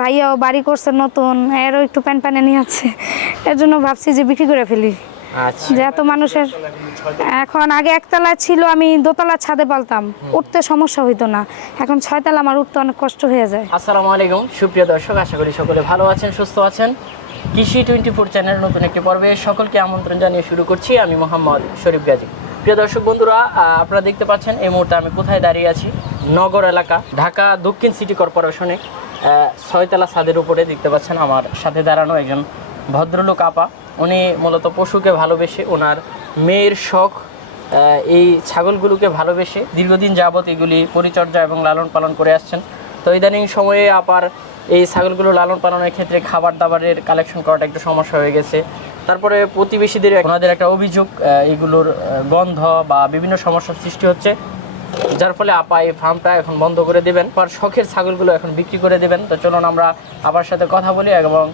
ভাইয়াও বাড়ি করছে নতুন এরও একটু প্যান প্যানে নিয়ে আছে। এর জন্য ভাবছি যে বিক্রি করে ফেলি। আচ্ছা। যে এত মানুষের এখন আগে একতলা ছিল আমি দোতলা ছাদে পালতাম। উঠতে সমস্যা হইতো না। এখন ছয়তলা আমার উঠতে অনেক কষ্ট হয়ে যায়। আসসালামু আলাইকুম। সুপ্রিয় দর্শক আশা করি সকলে ভালো আছেন সুস্থ আছেন। কৃষি টোয়েন্টি ফোর চ্যানেল নতুন একটি পর্বে সকলকে আমন্ত্রণ জানিয়ে শুরু করছি। আমি মোহাম্মদ শরীফ গাজী। প্রিয় দর্শক বন্ধুরা আপনারা দেখতে পাচ্ছেন এই মুহূর্তে আমি কোথায় দাঁড়িয়ে আছি? নগর এলাকা ঢাকা দক্ষিণ সিটি কর্পোরেশনে। ছয়তলা ছাদের উপরে দেখতে পাচ্ছেন আমার সাথে দাঁড়ানো একজন ভদ্রলোক আপা। উনি মূলত পশুকে ভালোবেসে ওনার মেয়ের শখ এই ছাগলগুলোকে ভালোবেসে দীর্ঘদিন যাবৎ এগুলি পরিচর্যা এবং লালন পালন করে আসছেন। তো ইদানিং সময়ে আপার এই ছাগলগুলো লালন পালনের ক্ষেত্রে খাবার দাবারের কালেকশন করাটা একটু সমস্যা হয়ে গেছে। তারপরে প্রতিবেশীদের ওনাদের একটা অভিযোগ এগুলোর গন্ধ বা বিভিন্ন সমস্যার সৃষ্টি হচ্ছে। যার ফলে আপা এই ফার্মটা এখন বন্ধ করে দেবেন। আর শখের ছাগলগুলো এখন বিক্রি করে দেবেন। তো চলুন আমরা আপার সাথে কথা বলি এবং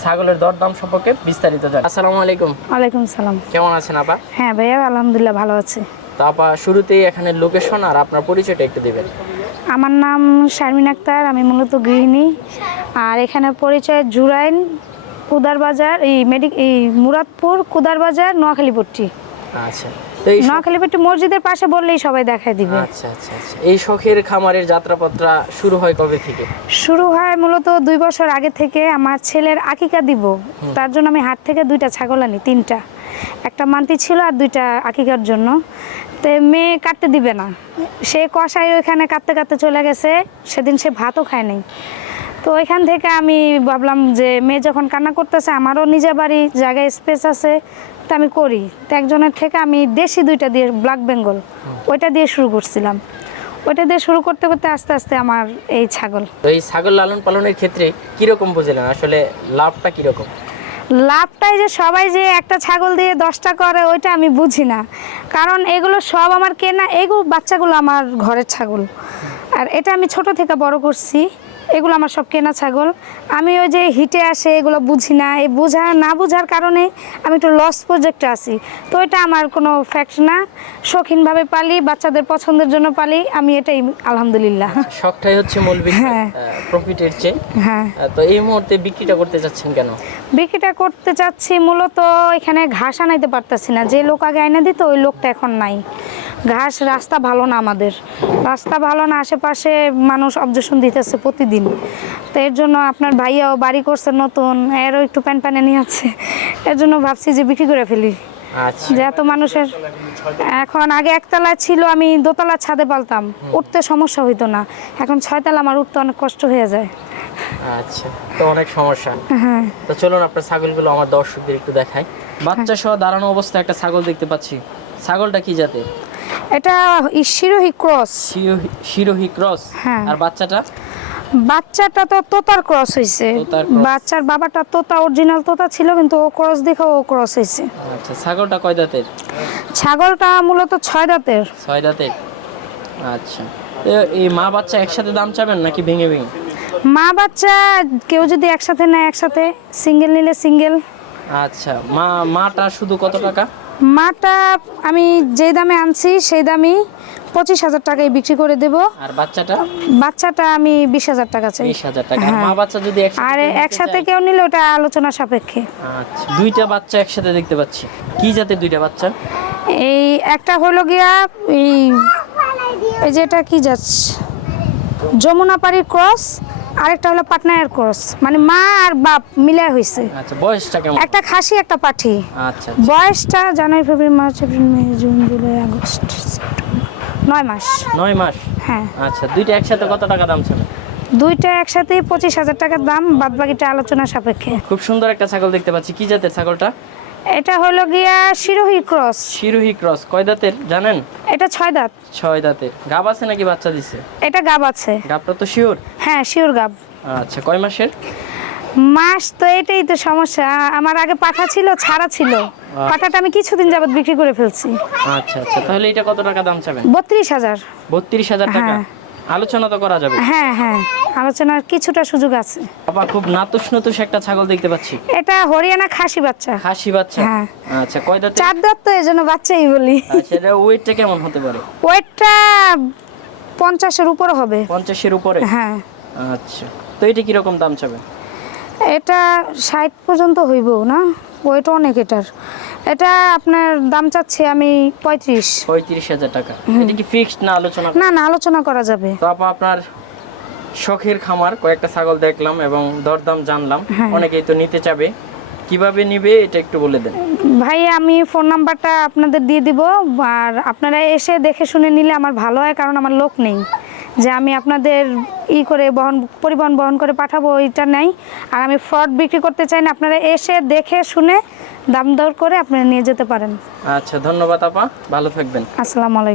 ছাগলের দরদাম সম্পর্কে বিস্তারিত জানি। আসসালামু আলাইকুম। ওয়ালাইকুম সালাম। কেমন আছেন আপা? হ্যাঁ ভাইয়া আলহামদুলিল্লাহ ভালো আছে। তো আপা শুরুতেই এখানে লোকেশন আর আপনার পরিচয়টা একটু দেবেন। আমার নাম শারমিন আক্তার আমি মূলত গৃহিণী। আর এখানে পরিচয় জুরাইন কুদারবাজার এই মেডিক এই মুরাদপুর কুদারবাজার নোয়াখালীপট্টি আচ্ছা। নোয়াখালীপট্টি মসজিদের পাশে বললেই সবাই দেখায় দিবে। আচ্ছা আচ্ছা আচ্ছা। এই শখের খামারের যাত্রাপত্রা শুরু হয় কবে থেকে? শুরু হয় মূলত দুই বছর আগে থেকে আমার ছেলের আকিকা দিব। তার জন্য আমি হাট থেকে দুইটা ছাগল আনি তিনটা। একটা মান্তি ছিল আর দুইটা আকিকার জন্য। তো মেয়ে কাটতে দিবে না। সে কষাই ওইখানে কাটতে কাটতে চলে গেছে। সেদিন সে ভাতও খায় নাই। তো ওইখান থেকে আমি ভাবলাম যে মেয়ে যখন কান্না করতেছে আমারও নিজের বাড়ি জায়গায় স্পেস আছে তা আমি করি। তো একজনের থেকে আমি দেশি দুইটা দিয়ে ব্ল্যাক বেঙ্গল ওইটা দিয়ে শুরু করছিলাম। ওইটা দিয়ে শুরু করতে করতে আস্তে আস্তে আমার এই ছাগল। এই ছাগল লালন পালনের ক্ষেত্রে কীরকম বুঝলেন? আসলে লাভটা কীরকম? লাভটাই যে সবাই যে একটা ছাগল দিয়ে দশটা করে ওইটা আমি বুঝি না। কারণ এগুলো সব আমার কেনা এগুলো বাচ্চাগুলো আমার ঘরের ছাগল। আর এটা আমি ছোট থেকে বড় করছি। এগুলো আমার সব কেনা ছাগল। আমি ওই যে হিটে আসে এগুলো বুঝি না। এই বোঝা না বোঝার কারণে আমি একটু লস প্রজেক্টে আসি তো এটা আমার কোনো ফ্যাক্ট না। শৌখিনভাবে পালি বাচ্চাদের পছন্দের জন্য পালি। আমি এটাই আলহামদুলিল্লাহ। শখটাই হচ্ছে মূল হ্যাঁ। প্রফিটের চেয়ে। হ্যাঁ। তো এই মুহূর্তে বিক্রিটা করতে যাচ্ছেন কেন? বিক্রিটা করতে চাচ্ছি মূলত এখানে ঘাস আনাইতে পারতেছি না। যে লোক আগে আইনা দিত ওই লোকটা এখন নাই। ঘাস রাস্তা ভালো না আমাদের। রাস্তা ভালো না আশেপাশে মানুষ অবজেকশন দিতেছে প্রতিদিন। তো এর জন্য আপনার ভাইয়াও বাড়ি করছে নতুন এরও একটু প্যান প্যানে নিয়ে আছে। এর জন্য ভাবছি যে বিক্রি করে ফেলি। আচ্ছা। যে এত মানুষের এখন আগে একতলা ছিল আমি দোতলা ছাদে পালতাম। উঠতে সমস্যা হইতো না। এখন ছয়তলা আমার উঠতে অনেক কষ্ট হয়ে যায়। আচ্ছা তো অনেক সমস্যা। হ্যাঁ। তো চলুন আপনার ছাগলগুলো আমার দর্শকদের একটু দেখাই। বাচ্চা সহ দাঁড়ানো অবস্থায় একটা ছাগল দেখতে পাচ্ছি। ছাগলটা কি জাতের? এটা শিরোহী ক্রস। শিরোহি- ক্রস? হ্যাঁ। আর বাচ্চাটা? বাচ্চাটা তো তোতার ক্রস হয়েছে বাচ্চার বাবাটা তোতা অরিজিনাল তোতা ছিল কিন্তু ও ক্রস দেখে ও ক্রস হয়েছে আচ্ছা ছাগলটা কয় দাঁতের? ছাগলটা মূলত ছয় দাঁতের। ছয় দাঁতের? আচ্ছা। এই মা বাচ্চা একসাথে দাম চাবেন নাকি ভেঙে ভেঙে? মা বাচ্চা কেউ যদি একসাথে নেয় একসাথে সিঙ্গেল নিলে সিঙ্গেল আচ্ছা মা মাটা শুধু কত টাকা? মাটা আমি যেই দামে আনছি সেই দামই পঁচিশ হাজার টাকায় বিক্রি করে দেব। আর বাচ্চাটা? বাচ্চাটা আমি বিশ হাজার টাকা চাই। বিশ হাজার টাকা। আর হ্যাঁ। মা বাচ্চা যদি একসাথে আর একসাথে কেউ নিলে ওটা আলোচনা সাপেক্ষে। আচ্ছা দুইটা বাচ্চা একসাথে দেখতে পাচ্ছি। কি জাতের দুইটা বাচ্চা? এই একটা হলো গিয়া এই এই যে এটা কি যাচ্ছে যমুনাপাড়ির ক্রস আরেকটা হলো পাটনায়ের ক্রস মানে মা আর বাপ মিলে হয়েছে আচ্ছা বয়সটা কেমন? একটা খাসি একটা পাঠি। আচ্ছা বয়সটা জানুয়ারি February March April May June July August নয় মাস। নয় মাস? হ্যাঁ। আচ্ছা দুইটা একসাথে কত টাকা দাম ছিল দুইটা একসাথেই পঁচিশ হাজার টাকার দাম বাদ বাকিটা আলোচনা সাপেক্ষে। খুব সুন্দর একটা ছাগল দেখতে পাচ্ছি। কি জাতের ছাগলটা? এটা হলো গিয়া শিরোহী ক্রস। শিরোহি ক্রস কয় দাঁতের জানেন? এটা ছয় দাঁত। ছয় দাঁতের। গাব আছে নাকি বাচ্চা দিছে? এটা গাব আছে। গাবটা তো শিওর? হ্যাঁ শিওর গাব। আচ্ছা কয় মাসের? মাস তো এটাই তো সমস্যা। আমার আগে পাঠা ছিল ছাড়া ছিল। পাঠাটা আমি কিছুদিন যাবত বিক্রি করে ফেলছি। আচ্ছা আচ্ছা তাহলে এটা কত টাকা দাম চাবেন? বত্রিশ হাজার। বত্রিশ হাজার টাকা? হ্যাঁ। আলোচনা তো করা যাবে। হ্যাঁ হ্যাঁ আলোচনার কিছুটা সুযোগ আছে। বাবা খুব নাতুস নতুস একটা ছাগল দেখতে পাচ্ছি। এটা হরিয়ানা খাসি বাচ্চা। খাসি বাচ্চা? হ্যাঁ। আচ্ছা কয় দাঁতের? চার দাঁত তো এই জন্য বাচ্চাই বলি। আচ্ছা এটা ওয়েটটা কেমন হতে পারে? ওয়েটটা পঞ্চাশের উপরে হবে। পঞ্চাশের উপরে? হ্যাঁ। আচ্ছা তো এটা কীরকম দাম চাবে? এটা ষাট পর্যন্ত হইব না? ওইটা অনেক এটার। এটা আপনার দাম চাচ্ছি আমি পঁয়ত্রিশ। পঁয়ত্রিশ হাজার টাকা। এটা কি ফিক্সড না আলোচনা? না না আলোচনা করা যাবে। তো আপা আপনার শখের খামার কয়েকটা ছাগল দেখলাম এবং দরদাম জানলাম। হ্যাঁ। অনেকেই তো নিতে চাবে। কীভাবে নিবে এটা একটু বলে দেন। ভাই আমি ফোন নাম্বারটা আপনাদের দিয়ে দিব। আর আপনারা এসে দেখে শুনে নিলে আমার ভালো হয় কারণ আমার লোক নেই। যে আমি আপনাদের ই করে বহন পরিবহন বহন করে পাঠাবো ওইটা নেই। আর আমি ফ্রড বিক্রি করতে চাই না আপনারা এসে দেখে শুনে দাম দর করে আপনারা নিয়ে যেতে পারেন। আচ্ছা ধন্যবাদ আপা ভালো থাকবেন। আসসালামু আলাইকুম।